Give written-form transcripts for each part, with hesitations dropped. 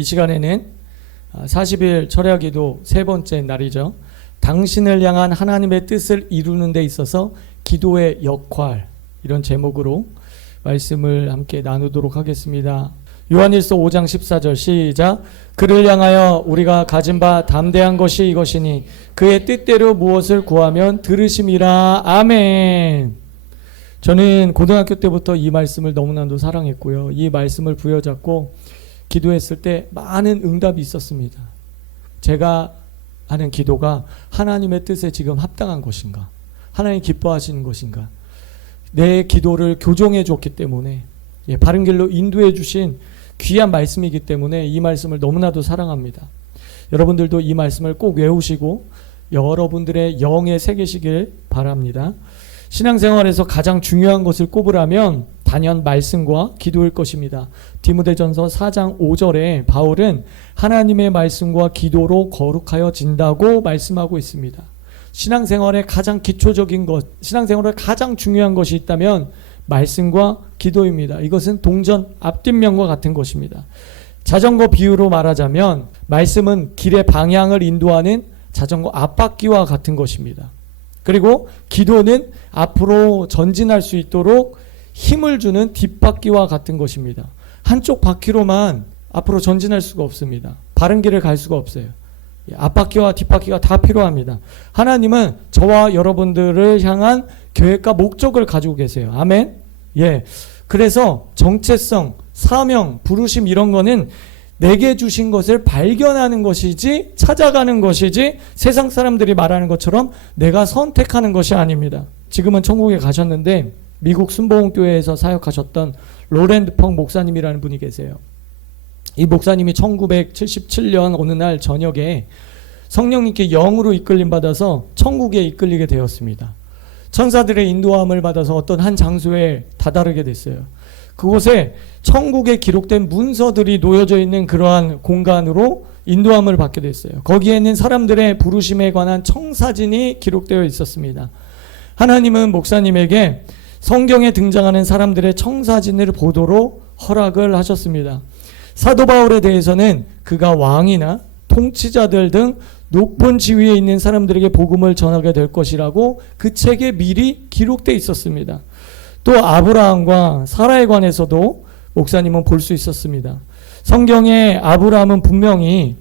이 시간에는 40일 철야기도 세 번째 날이죠. 당신을 향한 하나님의 뜻을 이루는 데 있어서 기도의 역할, 이런 제목으로 말씀을 함께 나누도록 하겠습니다. 요한일서 5장 14절 시작. 그를 향하여 우리가 가진 바 담대한 것이 이것이니 그의 뜻대로 무엇을 구하면 들으심이라. 아멘. 저는 고등학교 때부터 이 말씀을 너무나도 사랑했고요. 이 말씀을 부여잡고 기도했을 때 많은 응답이 있었습니다. 제가 하는 기도가 하나님의 뜻에 지금 합당한 것인가? 하나님 기뻐하시는 것인가? 내 기도를 교정해 줬기 때문에, 바른 길로 인도해 주신 귀한 말씀이기 때문에 이 말씀을 너무나도 사랑합니다. 여러분들도 이 말씀을 꼭 외우시고 여러분들의 영에 새기시길 바랍니다. 신앙생활에서 가장 중요한 것을 꼽으라면 단연 말씀과 기도일 것입니다. 디모데전서 4장 5절에 바울은 하나님의 말씀과 기도로 거룩하여진다고 말씀하고 있습니다. 신앙생활의 가장 기초적인 것, 신앙생활의 가장 중요한 것이 있다면 말씀과 기도입니다. 이것은 동전 앞뒷면과 같은 것입니다. 자전거 비유로 말하자면 말씀은 길의 방향을 인도하는 자전거 앞바퀴와 같은 것입니다. 그리고 기도는 앞으로 전진할 수 있도록 힘을 주는 뒷바퀴와 같은 것입니다. 한쪽 바퀴로만 앞으로 전진할 수가 없습니다. 바른 길을 갈 수가 없어요. 앞바퀴와 뒷바퀴가 다 필요합니다. 하나님은 저와 여러분들을 향한 계획과 목적을 가지고 계세요. 아멘. 그래서 정체성, 사명, 부르심 이런 거는 내게 주신 것을 발견하는 것이지 찾아가는 것이지 세상 사람들이 말하는 것처럼 내가 선택하는 것이 아닙니다. 지금은 천국에 가셨는데 미국 순복음교회에서 사역하셨던 로랜드 펑 목사님이라는 분이 계세요. 이 목사님이 1977년 어느 날 저녁에 성령님께 영으로 이끌림 받아서 천국에 이끌리게 되었습니다. 천사들의 인도함을 받아서 어떤 한 장소에 다다르게 됐어요. 그곳에 천국에 기록된 문서들이 놓여져 있는 그러한 공간으로 인도함을 받게 됐어요. 거기에는 사람들의 부르심에 관한 청사진이 기록되어 있었습니다. 하나님은 목사님에게 성경에 등장하는 사람들의 청사진을 보도록 허락을 하셨습니다. 사도 바울에 대해서는 그가 왕이나 통치자들 등 높은 지위에 있는 사람들에게 복음을 전하게 될 것이라고 그 책에 미리 기록되어 있었습니다. 또 아브라함과 사라에 관해서도 목사님은 볼 수 있었습니다. 성경에 아브라함은 분명히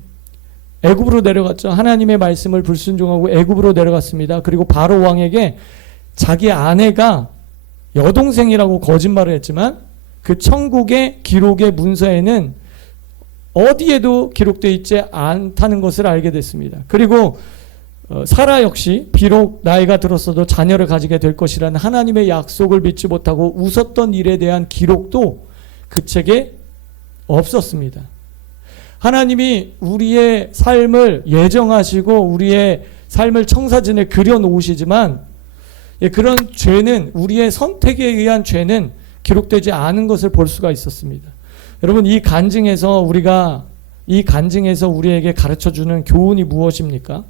애굽으로 내려갔죠. 하나님의 말씀을 불순종하고 애굽으로 내려갔습니다. 그리고 바로 왕에게 자기 아내가 여동생이라고 거짓말을 했지만 그 천국의 기록의 문서에는 어디에도 기록되어 있지 않다는 것을 알게 됐습니다. 그리고 사라 역시 비록 나이가 들었어도 자녀를 가지게 될 것이라는 하나님의 약속을 믿지 못하고 웃었던 일에 대한 기록도 그 책에 없었습니다. 하나님이 우리의 삶을 예정하시고 우리의 삶을 청사진에 그려놓으시지만 그런 죄는, 우리의 선택에 의한 죄는 기록되지 않은 것을 볼 수가 있었습니다. 여러분, 이 간증에서 우리에게 가르쳐주는 교훈이 무엇입니까?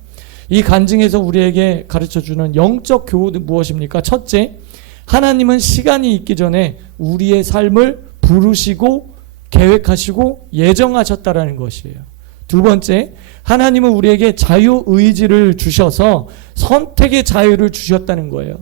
이 간증에서 우리에게 가르쳐주는 영적 교훈은 무엇입니까? 첫째, 하나님은 시간이 있기 전에 우리의 삶을 부르시고 계획하시고 예정하셨다라는 것이에요. 두 번째, 하나님은 우리에게 자유의지를 주셔서 선택의 자유를 주셨다는 거예요.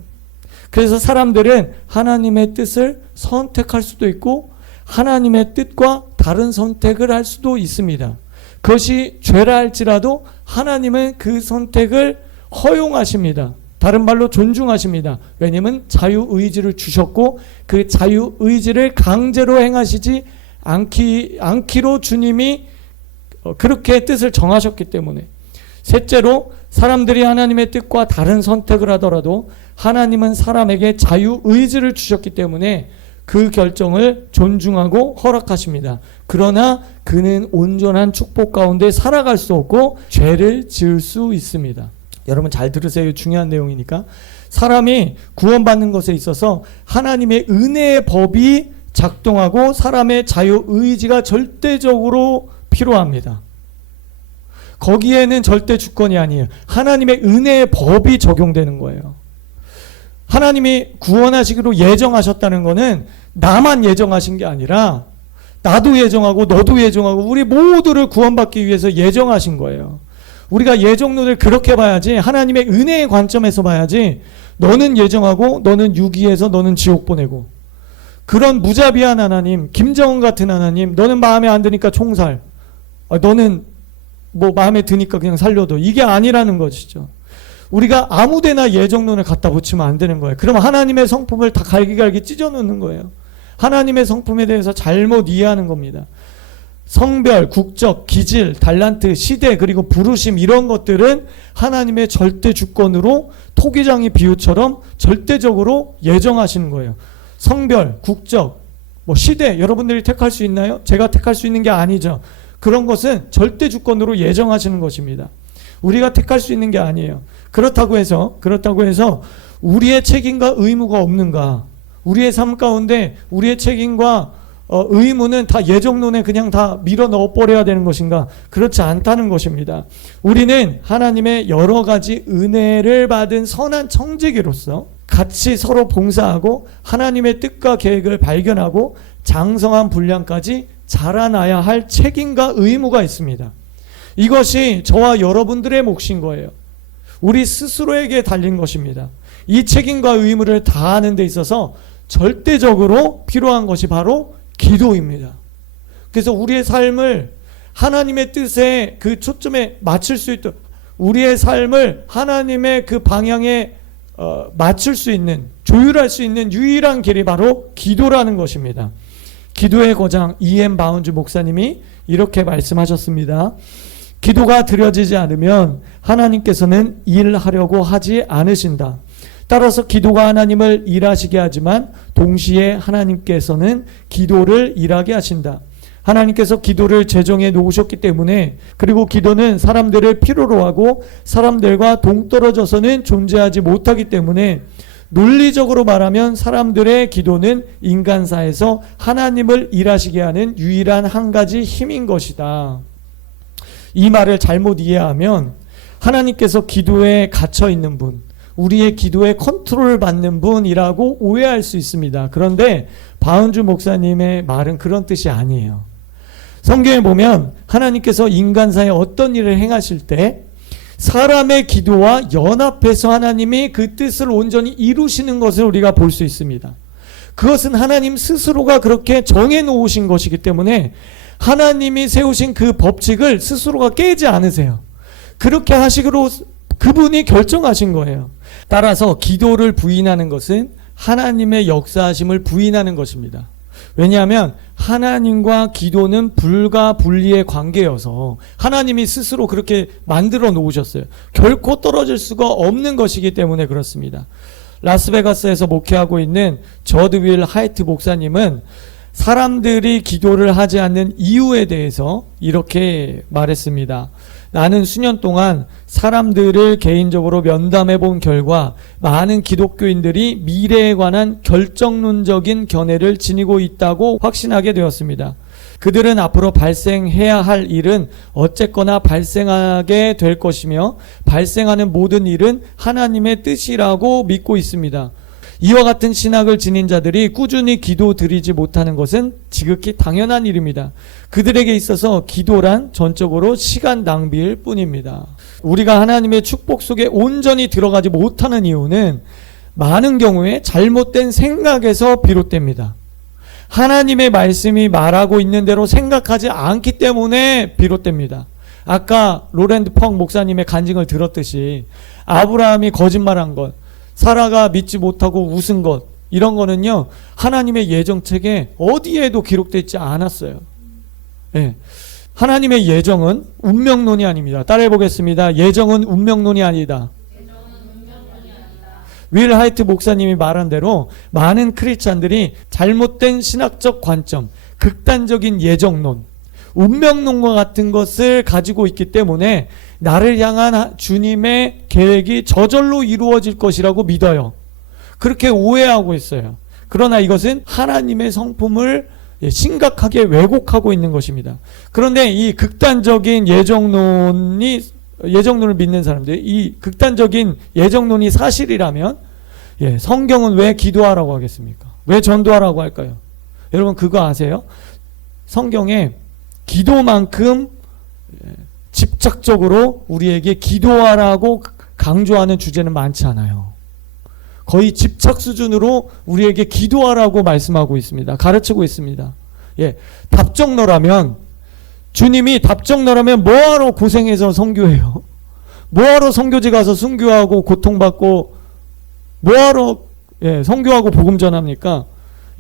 그래서 사람들은 하나님의 뜻을 선택할 수도 있고 하나님의 뜻과 다른 선택을 할 수도 있습니다. 그것이 죄라 할지라도 하나님은 그 선택을 허용하십니다. 다른 말로 존중하십니다. 왜냐하면 자유의지를 주셨고 그 자유의지를 강제로 행하시지 않기로 주님이 그렇게 뜻을 정하셨기 때문에. 셋째로, 사람들이 하나님의 뜻과 다른 선택을 하더라도 하나님은 사람에게 자유의지를 주셨기 때문에 그 결정을 존중하고 허락하십니다. 그러나 그는 온전한 축복 가운데 살아갈 수 없고 죄를 지을 수 있습니다. 여러분 잘 들으세요. 중요한 내용이니까. 사람이 구원받는 것에 있어서 하나님의 은혜의 법이 작동하고 사람의 자유의지가 절대적으로 필요합니다. 거기에는 절대 주권이 아니에요. 하나님의 은혜의 법이 적용되는 거예요. 하나님이 구원하시기로 예정하셨다는 것은 나만 예정하신 게 아니라 나도 예정하고 너도 예정하고 우리 모두를 구원받기 위해서 예정하신 거예요. 우리가 예정론을 그렇게 봐야지, 하나님의 은혜의 관점에서 봐야지, 너는 예정하고 너는 유기해서 너는 지옥 보내고, 그런 무자비한 하나님, 김정은 같은 하나님, 너는 마음에 안 드니까 총살, 너는 뭐 마음에 드니까 그냥 살려도, 이게 아니라는 것이죠. 우리가 아무데나 예정론을 갖다 붙이면 안 되는 거예요. 그럼 하나님의 성품을 다 갈기갈기 찢어놓는 거예요. 하나님의 성품에 대해서 잘못 이해하는 겁니다. 성별, 국적, 기질, 달란트, 시대, 그리고 부르심, 이런 것들은 하나님의 절대 주권으로 토기장의 비유처럼 절대적으로 예정하시는 거예요. 성별, 국적, 뭐 시대, 여러분들이 택할 수 있나요? 제가 택할 수 있는 게 아니죠. 그런 것은 절대 주권으로 예정하시는 것입니다. 우리가 택할 수 있는 게 아니에요. 그렇다고 해서 우리의 책임과 의무가 없는가? 우리의 삶 가운데 우리의 책임과 의무는 다 예정론에 그냥 다 밀어 넣어버려야 되는 것인가? 그렇지 않다는 것입니다. 우리는 하나님의 여러 가지 은혜를 받은 선한 청지기로서 같이 서로 봉사하고 하나님의 뜻과 계획을 발견하고 장성한 분량까지 자라나야 할 책임과 의무가 있습니다. 이것이 저와 여러분들의 몫인 거예요. 우리 스스로에게 달린 것입니다. 이 책임과 의무를 다하는 데 있어서 절대적으로 필요한 것이 바로 기도입니다. 그래서 우리의 삶을 하나님의 뜻에 그 초점에 맞출 수 있도록, 우리의 삶을 하나님의 그 방향에 맞출 수 있는, 조율할 수 있는 유일한 길이 바로 기도라는 것입니다. 기도의 거장 E.M. 바운즈 목사님이 이렇게 말씀하셨습니다. 기도가 드려지지 않으면 하나님께서는 일하려고 하지 않으신다. 따라서 기도가 하나님을 일하시게 하지만 동시에 하나님께서는 기도를 일하게 하신다. 하나님께서 기도를 제정해 놓으셨기 때문에, 그리고 기도는 사람들을 필요로 하고 사람들과 동떨어져서는 존재하지 못하기 때문에, 논리적으로 말하면 사람들의 기도는 인간사에서 하나님을 일하시게 하는 유일한 한 가지 힘인 것이다. 이 말을 잘못 이해하면 하나님께서 기도에 갇혀 있는 분, 우리의 기도에 컨트롤을 받는 분이라고 오해할 수 있습니다. 그런데 바운즈 목사님의 말은 그런 뜻이 아니에요. 성경에 보면 하나님께서 인간사에 어떤 일을 행하실 때 사람의 기도와 연합해서 하나님이 그 뜻을 온전히 이루시는 것을 우리가 볼 수 있습니다. 그것은 하나님 스스로가 그렇게 정해 놓으신 것이기 때문에 하나님이 세우신 그 법칙을 스스로가 깨지 않으세요. 그렇게 하시기로 그분이 결정하신 거예요. 따라서 기도를 부인하는 것은 하나님의 역사하심을 부인하는 것입니다. 왜냐하면 하나님과 기도는 불가 분리의 관계여서 하나님이 스스로 그렇게 만들어 놓으셨어요. 결코 떨어질 수가 없는 것이기 때문에 그렇습니다. 라스베가스에서 목회하고 있는 저드윌 하이트 목사님은 사람들이 기도를 하지 않는 이유에 대해서 이렇게 말했습니다. 나는 수년 동안 사람들을 개인적으로 면담해 본 결과 많은 기독교인들이 미래에 관한 결정론적인 견해를 지니고 있다고 확신하게 되었습니다. 그들은 앞으로 발생해야 할 일은 어쨌거나 발생하게 될 것이며 발생하는 모든 일은 하나님의 뜻이라고 믿고 있습니다. 이와 같은 신학을 지닌 자들이 꾸준히 기도 드리지 못하는 것은 지극히 당연한 일입니다. 그들에게 있어서 기도란 전적으로 시간 낭비일 뿐입니다. 우리가 하나님의 축복 속에 온전히 들어가지 못하는 이유는 많은 경우에 잘못된 생각에서 비롯됩니다. 하나님의 말씀이 말하고 있는 대로 생각하지 않기 때문에 비롯됩니다. 아까 로랜드 펑 목사님의 간증을 들었듯이 아브라함이 거짓말한 것, 사라가 믿지 못하고 웃은 것, 이런 거는요 하나님의 예정책에 어디에도 기록되어 있지 않았어요. 네. 하나님의 예정은 운명론이 아닙니다. 따라해 보겠습니다. 예정은 운명론이 아니다. 윌 하이트 목사님이 말한 대로 많은 크리스찬들이 잘못된 신학적 관점, 극단적인 예정론, 운명론과 같은 것을 가지고 있기 때문에 나를 향한 주님의 계획이 저절로 이루어질 것이라고 믿어요. 그렇게 오해하고 있어요. 그러나 이것은 하나님의 성품을 심각하게 왜곡하고 있는 것입니다. 그런데 이 극단적인 예정론을 믿는 사람들이, 이 극단적인 예정론이 사실이라면 성경은 왜 기도하라고 하겠습니까? 왜 전도하라고 할까요? 여러분 그거 아세요? 성경에 기도만큼 집착적으로 우리에게 기도하라고 강조하는 주제는 많지 않아요. 거의 집착 수준으로 우리에게 기도하라고 말씀하고 있습니다. 가르치고 있습니다. 답정너라면, 주님이 답정너라면 뭐하러 고생해서 선교해요? 뭐하러 선교지 가서 순교하고 고통받고 뭐하러 선교하고 복음 전합니까?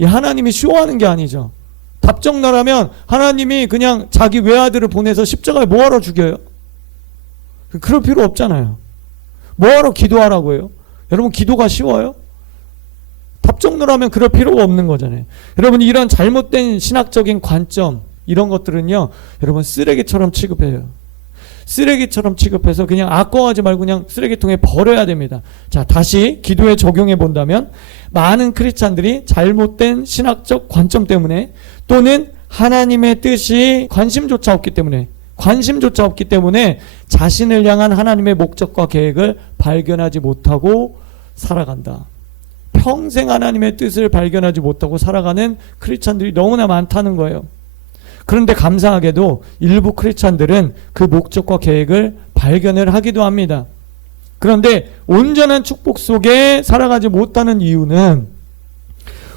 하나님이 쇼하는 게 아니죠. 답정너라면 하나님이 그냥 자기 외아들을 보내서 십자가에 뭐하러 죽여요? 그럴 필요 없잖아요. 뭐하러 기도하라고 해요? 여러분, 기도가 쉬워요? 답정너라면 그럴 필요가 없는 거잖아요. 여러분, 이런 잘못된 신학적인 관점, 이런 것들은요, 여러분, 쓰레기처럼 취급해요. 쓰레기처럼 취급해서 그냥 아까워하지 말고 그냥 쓰레기통에 버려야 됩니다. 자, 다시 기도에 적용해 본다면, 많은 크리스찬들이 잘못된 신학적 관점 때문에, 또는 하나님의 뜻이 관심조차 없기 때문에 자신을 향한 하나님의 목적과 계획을 발견하지 못하고 살아간다. 평생 하나님의 뜻을 발견하지 못하고 살아가는 크리스찬들이 너무나 많다는 거예요. 그런데 감사하게도 일부 크리스찬들은 그 목적과 계획을 발견을 하기도 합니다. 그런데 온전한 축복 속에 살아가지 못하는 이유는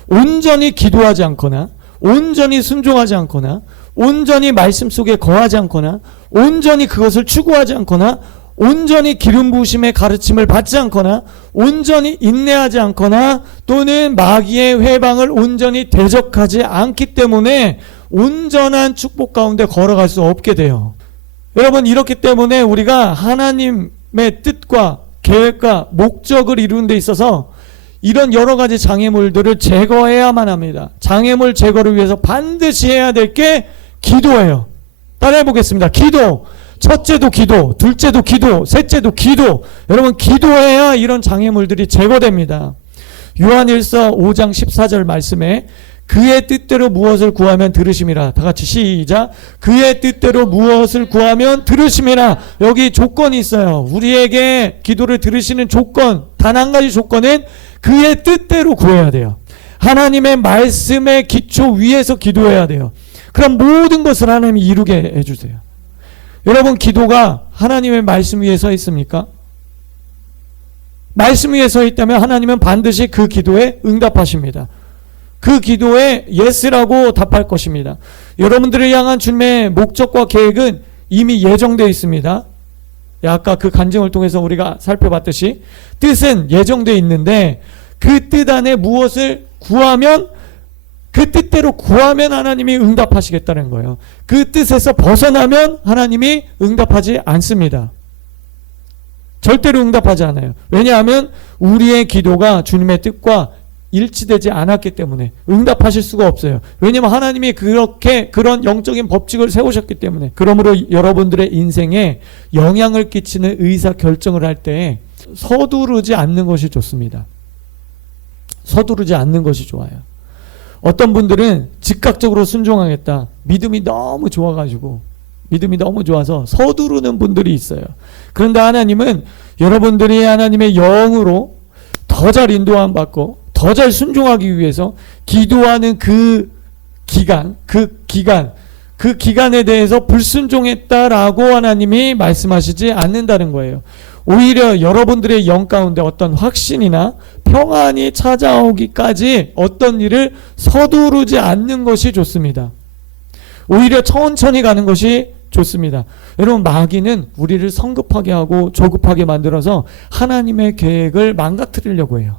온전히 기도하지 않거나, 온전히 순종하지 않거나, 온전히 말씀 속에 거하지 않거나, 온전히 그것을 추구하지 않거나, 온전히 기름 부으심의 가르침을 받지 않거나, 온전히 인내하지 않거나, 또는 마귀의 회방을 온전히 대적하지 않기 때문에 온전한 축복 가운데 걸어갈 수 없게 돼요. 여러분, 이렇기 때문에 우리가 하나님의 뜻과 계획과 목적을 이루는 데 있어서 이런 여러 가지 장애물들을 제거해야만 합니다. 장애물 제거를 위해서 반드시 해야 될 게 기도예요. 따라해 보겠습니다. 기도. 첫째도 기도, 둘째도 기도, 셋째도 기도. 여러분, 기도해야 이런 장애물들이 제거됩니다. 요한일서 5장 14절 말씀에 그의 뜻대로 무엇을 구하면 들으심이라. 다 같이 시작. 그의 뜻대로 무엇을 구하면 들으심이라. 여기 조건이 있어요. 우리에게 기도를 들으시는 조건, 단 한 가지 조건은 그의 뜻대로 구해야 돼요. 하나님의 말씀의 기초 위에서 기도해야 돼요. 그럼 모든 것을 하나님이 이루게 해주세요. 여러분, 기도가 하나님의 말씀 위에 서 있습니까? 말씀 위에 서 있다면 하나님은 반드시 그 기도에 응답하십니다. 그 기도에 예스라고 답할 것입니다. 여러분들을 향한 주님의 목적과 계획은 이미 예정되어 있습니다. 아까 그 간증을 통해서 우리가 살펴봤듯이 뜻은 예정되어 있는데 그 뜻 안에 무엇을 구하면, 그 뜻대로 구하면 하나님이 응답하시겠다는 거예요. 그 뜻에서 벗어나면 하나님이 응답하지 않습니다. 절대로 응답하지 않아요. 왜냐하면 우리의 기도가 주님의 뜻과 일치되지 않았기 때문에 응답하실 수가 없어요. 왜냐하면 하나님이 그런 영적인 법칙을 세우셨기 때문에. 그러므로 여러분들의 인생에 영향을 끼치는 의사 결정을 할 때 서두르지 않는 것이 좋습니다. 서두르지 않는 것이 좋아요. 어떤 분들은 즉각적으로 순종하겠다. 믿음이 너무 좋아가지고, 믿음이 너무 좋아서 서두르는 분들이 있어요. 그런데 하나님은 여러분들이 하나님의 영으로 더 잘 인도함 받고 더 잘 순종하기 위해서 기도하는 그 기간에 대해서 불순종했다라고 하나님이 말씀하시지 않는다는 거예요. 오히려 여러분들의 영 가운데 어떤 확신이나 평안이 찾아오기까지 어떤 일을 서두르지 않는 것이 좋습니다. 오히려 천천히 가는 것이 좋습니다. 여러분, 마귀는 우리를 성급하게 하고 조급하게 만들어서 하나님의 계획을 망가뜨리려고 해요.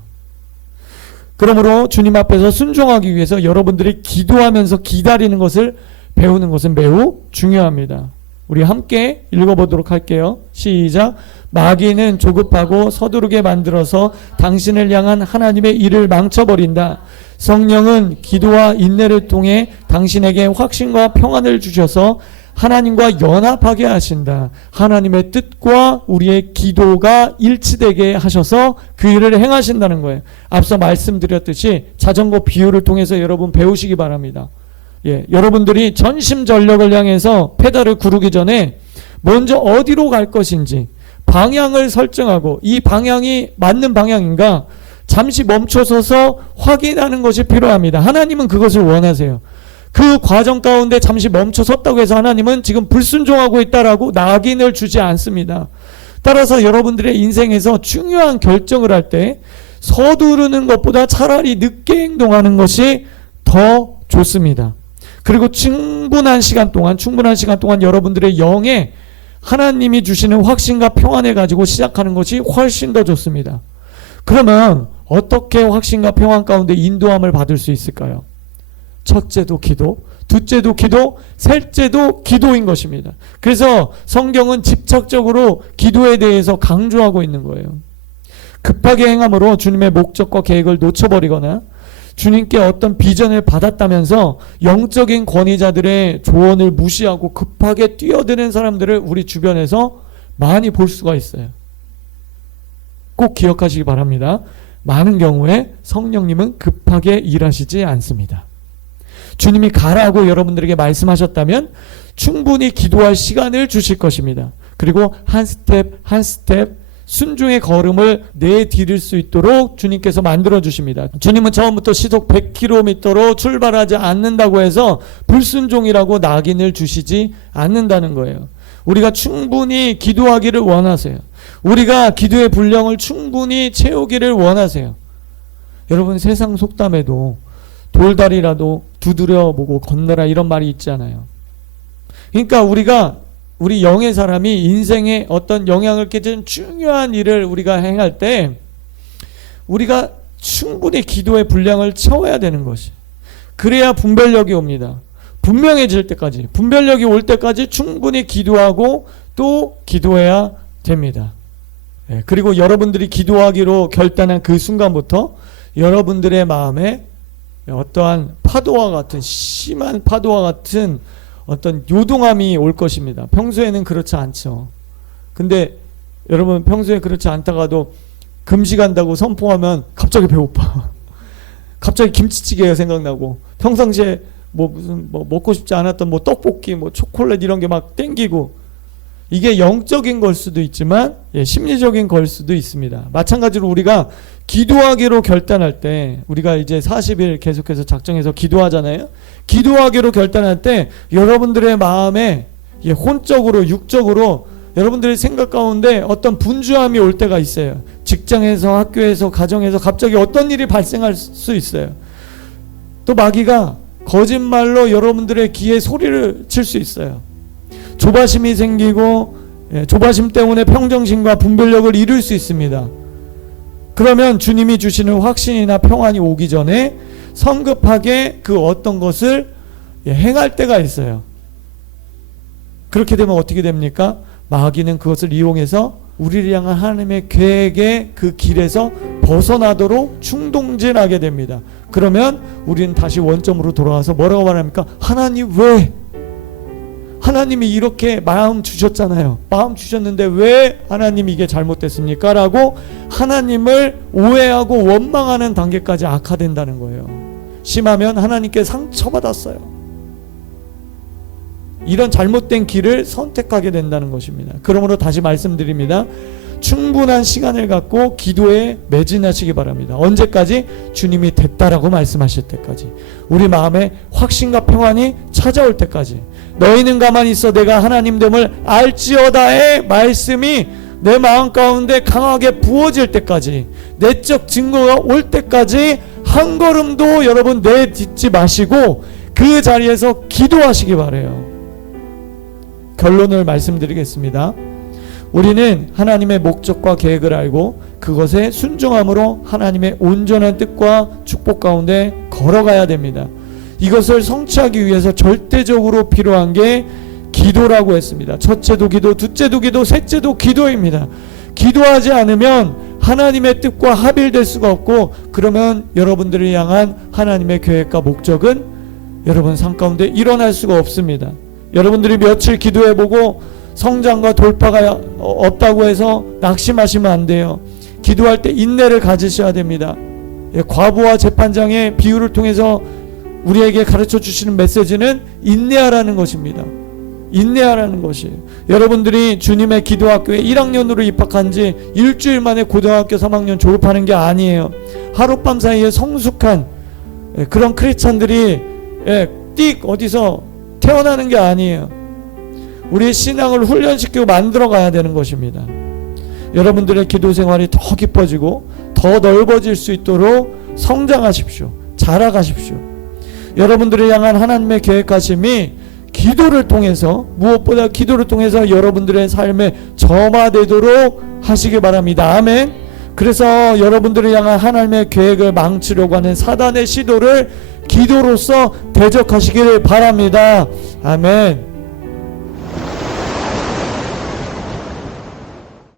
그러므로 주님 앞에서 순종하기 위해서 여러분들이 기도하면서 기다리는 것을 배우는 것은 매우 중요합니다. 우리 함께 읽어보도록 할게요. 시작. 마귀는 조급하고 서두르게 만들어서 당신을 향한 하나님의 일을 망쳐버린다. 성령은 기도와 인내를 통해 당신에게 확신과 평안을 주셔서 하나님과 연합하게 하신다. 하나님의 뜻과 우리의 기도가 일치되게 하셔서 그 일을 행하신다는 거예요. 앞서 말씀드렸듯이 자전거 비유를 통해서 여러분 배우시기 바랍니다. 여러분들이 전심전력을 향해서 페달을 구르기 전에 먼저 어디로 갈 것인지 방향을 설정하고, 이 방향이 맞는 방향인가 잠시 멈춰서서 확인하는 것이 필요합니다. 하나님은 그것을 원하세요. 그 과정 가운데 잠시 멈춰 섰다고 해서 하나님은 지금 불순종하고 있다라고 낙인을 주지 않습니다. 따라서 여러분들의 인생에서 중요한 결정을 할 때 서두르는 것보다 차라리 늦게 행동하는 것이 더 좋습니다. 그리고 충분한 시간 동안 여러분들의 영에 하나님이 주시는 확신과 평안을 가지고 시작하는 것이 훨씬 더 좋습니다. 그러면 어떻게 확신과 평안 가운데 인도함을 받을 수 있을까요? 첫째도 기도, 둘째도 기도, 셋째도 기도인 것입니다. 그래서 성경은 집착적으로 기도에 대해서 강조하고 있는 거예요. 급하게 행함으로 주님의 목적과 계획을 놓쳐버리거나 주님께 어떤 비전을 받았다면서 영적인 권위자들의 조언을 무시하고 급하게 뛰어드는 사람들을 우리 주변에서 많이 볼 수가 있어요. 꼭 기억하시기 바랍니다. 많은 경우에 성령님은 급하게 일하시지 않습니다. 주님이 가라고 여러분들에게 말씀하셨다면 충분히 기도할 시간을 주실 것입니다. 그리고 한 스텝 한 스텝 순종의 걸음을 내디딜 수 있도록 주님께서 만들어 주십니다. 주님은 처음부터 시속 100km로 출발하지 않는다고 해서 불순종이라고 낙인을 주시지 않는다는 거예요. 우리가 충분히 기도하기를 원하세요. 우리가 기도의 분량을 충분히 채우기를 원하세요. 여러분, 세상 속담에도 돌다리라도 두드려 보고 건너라 이런 말이 있잖아요. 그러니까 우리 영의 사람이 인생에 어떤 영향을 끼치는 중요한 일을 우리가 행할 때 우리가 충분히 기도의 분량을 채워야 되는 것이, 그래야 분별력이 옵니다. 분명해질 때까지, 분별력이 올 때까지 충분히 기도하고 또 기도해야 됩니다. 그리고 여러분들이 기도하기로 결단한 그 순간부터 여러분들의 마음에 어떠한 파도와 같은, 심한 파도와 같은 어떤 요동함이 올 것입니다. 평소에는 그렇지 않죠. 근데 여러분, 평소에 그렇지 않다가도 금식한다고 선포하면 갑자기 배고파. 갑자기 김치찌개가 생각나고, 평상시에 무슨 먹고 싶지 않았던 떡볶이, 초콜릿 이런 게 막 땡기고, 이게 영적인 걸 수도 있지만 심리적인 걸 수도 있습니다. 마찬가지로 우리가 기도하기로 결단할 때, 우리가 이제 40일 계속해서 작정해서 기도하잖아요. 기도하기로 결단할 때 여러분들의 마음에 혼적으로, 육적으로 여러분들의 생각 가운데 어떤 분주함이 올 때가 있어요. 직장에서, 학교에서, 가정에서 갑자기 어떤 일이 발생할 수 있어요. 또 마귀가 거짓말로 여러분들의 귀에 소리를 칠 수 있어요. 조바심이 생기고, 조바심 때문에 평정심과 분별력을 잃을 수 있습니다. 그러면 주님이 주시는 확신이나 평안이 오기 전에 성급하게 그 어떤 것을 행할 때가 있어요. 그렇게 되면 어떻게 됩니까? 마귀는 그것을 이용해서 우리를 향한 하나님의 계획의 그 길에서 벗어나도록 충동질하게 됩니다. 그러면 우리는 다시 원점으로 돌아와서 뭐라고 말합니까? 하나님, 왜? 하나님이 이렇게 마음 주셨잖아요. 마음 주셨는데 왜 하나님이 이게 잘못됐습니까? 라고 하나님을 오해하고 원망하는 단계까지 악화된다는 거예요. 심하면 하나님께 상처받았어요. 이런 잘못된 길을 선택하게 된다는 것입니다. 그러므로 다시 말씀드립니다. 충분한 시간을 갖고 기도에 매진하시기 바랍니다. 언제까지? 주님이 됐다라고 말씀하실 때까지, 우리 마음에 확신과 평안이 찾아올 때까지. 너희는 가만히 있어 내가 하나님됨을 알지어다의 말씀이 내 마음 가운데 강하게 부어질 때까지, 내적 증거가 올 때까지 한 걸음도 여러분 내딛지 마시고 그 자리에서 기도하시기 바라요. 결론을 말씀드리겠습니다. 우리는 하나님의 목적과 계획을 알고 그것에 순종함으로 하나님의 온전한 뜻과 축복 가운데 걸어가야 됩니다. 이것을 성취하기 위해서 절대적으로 필요한 게 기도라고 했습니다. 첫째도 기도, 둘째도 기도, 셋째도 기도입니다. 기도하지 않으면 하나님의 뜻과 합일될 수가 없고, 그러면 여러분들을 향한 하나님의 계획과 목적은 여러분 삶 가운데 일어날 수가 없습니다. 여러분들이 며칠 기도해보고 성장과 돌파가 없다고 해서 낙심하시면 안 돼요. 기도할 때 인내를 가지셔야 됩니다. 과부와 재판장의 비유를 통해서 우리에게 가르쳐 주시는 메시지는 인내하라는 것입니다. 인내하라는 것이에요. 여러분들이 주님의 기도학교에 1학년으로 입학한 지 일주일 만에 고등학교 3학년 졸업하는 게 아니에요. 하룻밤 사이에 성숙한 그런 크리스찬들이 띡 어디서 태어나는 게 아니에요. 우리의 신앙을 훈련시키고 만들어 가야 되는 것입니다. 여러분들의 기도 생활이 더 깊어지고 더 넓어질 수 있도록 성장하십시오. 자라가십시오. 여러분들을 향한 하나님의 계획하심이 기도를 통해서, 무엇보다 기도를 통해서 여러분들의 삶에 점화되도록 하시기 바랍니다. 아멘. 그래서 여러분들을 향한 하나님의 계획을 망치려고 하는 사단의 시도를 기도로서 대적하시기를 바랍니다. 아멘.